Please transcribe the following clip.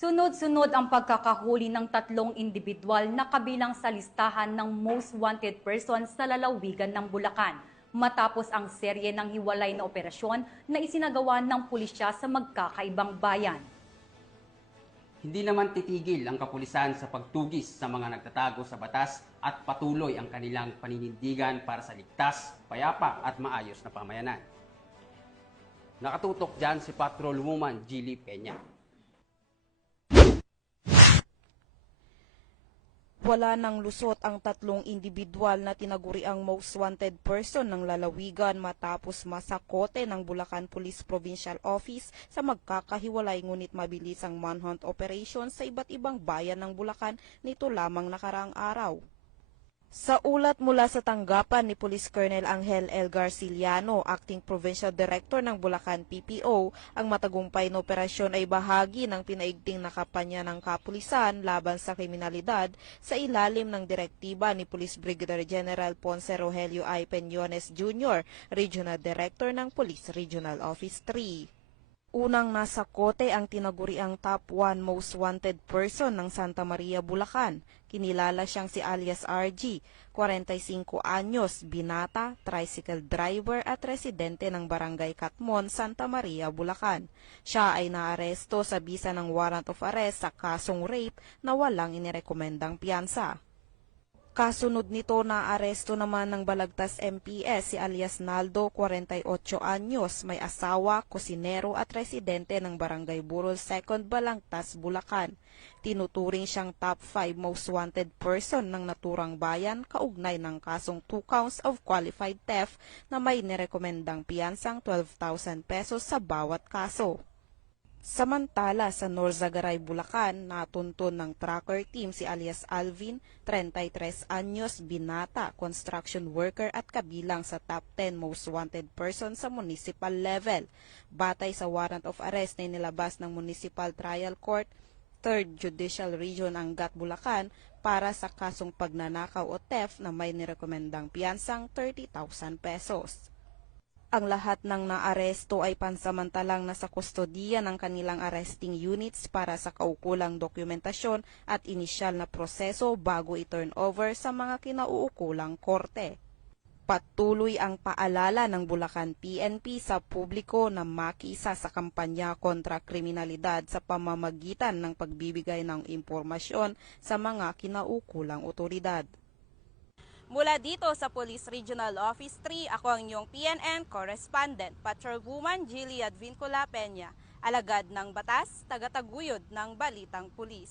Sunod-sunod ang pagkakahuli ng tatlong individual na kabilang sa listahan ng most wanted persons sa lalawigan ng Bulacan, matapos ang serye ng hiwalay na operasyon na isinagawa ng pulisya sa magkakaibang bayan. Hindi naman titigil ang kapulisan sa pagtugis sa mga nagtatago sa batas at patuloy ang kanilang paninindigan para sa ligtas, payapa at maayos na pamayanan. Nakatutok dyan si Patrolwoman Gilly Peña. Wala nang lusot ang tatlong individual na tinaguriang most wanted person ng lalawigan matapos masakote ng Bulacan Police Provincial Office sa magkakahiwalay ngunit mabilis ang manhunt operation sa iba't ibang bayan ng Bulacan nito lamang nakaraang araw. Sa ulat mula sa tanggapan ni Police Colonel Angel L. Garciliano, Acting Provincial Director ng Bulacan PPO, ang matagumpay na operasyon ay bahagi ng pinaigting na kampanya ng kapulisan laban sa kriminalidad sa ilalim ng direktiba ni Police Brigadier General Ponce Rogelio I. Peñones Jr., Regional Director ng Police Regional Office 3. Unang nasakote ang tinaguriang top 1 most wanted person ng Santa Maria, Bulacan. Kinilala siyang si alias RG, 45 anyos, binata, tricycle driver at residente ng Barangay Katmon, Santa Maria, Bulacan. Siya ay naaresto sa bisa ng warrant of arrest sa kasong rape na walang inirekomendang piyansa. Kasunod nito na aresto naman ng Balagtas MPS si alias Naldo, 48 anyos, may asawa, kusinero at residente ng Barangay Burol 2nd, Balagtas, Bulacan. Tinuturing siyang top 5 most wanted person ng naturang bayan kaugnay ng kasong 2 counts of qualified theft na may nirekomendang piyansang 12,000 pesos sa bawat kaso. Samantala sa Norzagaray, Bulacan, natuntun ng tracker team si alias Alvin, 33 anyos, binata, construction worker at kabilang sa top 10 most wanted person sa municipal level. Batay sa warrant of arrest na inilabas ng Municipal Trial Court, 3rd Judicial Region Angat, Bulacan para sa kasong pagnanakaw o theft na may nirekomendang piyansang 30,000 pesos. Ang lahat ng naaresto ay pansamantalang nasa kustodiya ng kanilang arresting units para sa kaukulang dokumentasyon at inisyal na proseso bago i-turn over sa mga kinauukulang korte. Patuloy ang paalala ng Bulacan PNP sa publiko na makiisa sa kampanya kontra kriminalidad sa pamamagitan ng pagbibigay ng impormasyon sa mga kinaukulang otoridad. Mula dito sa Police Regional Office 3, ako ang inyong PNN Correspondent, Patrolwoman Gilly Advincula Peña, alagad ng batas, tagataguyod ng Balitang Pulis.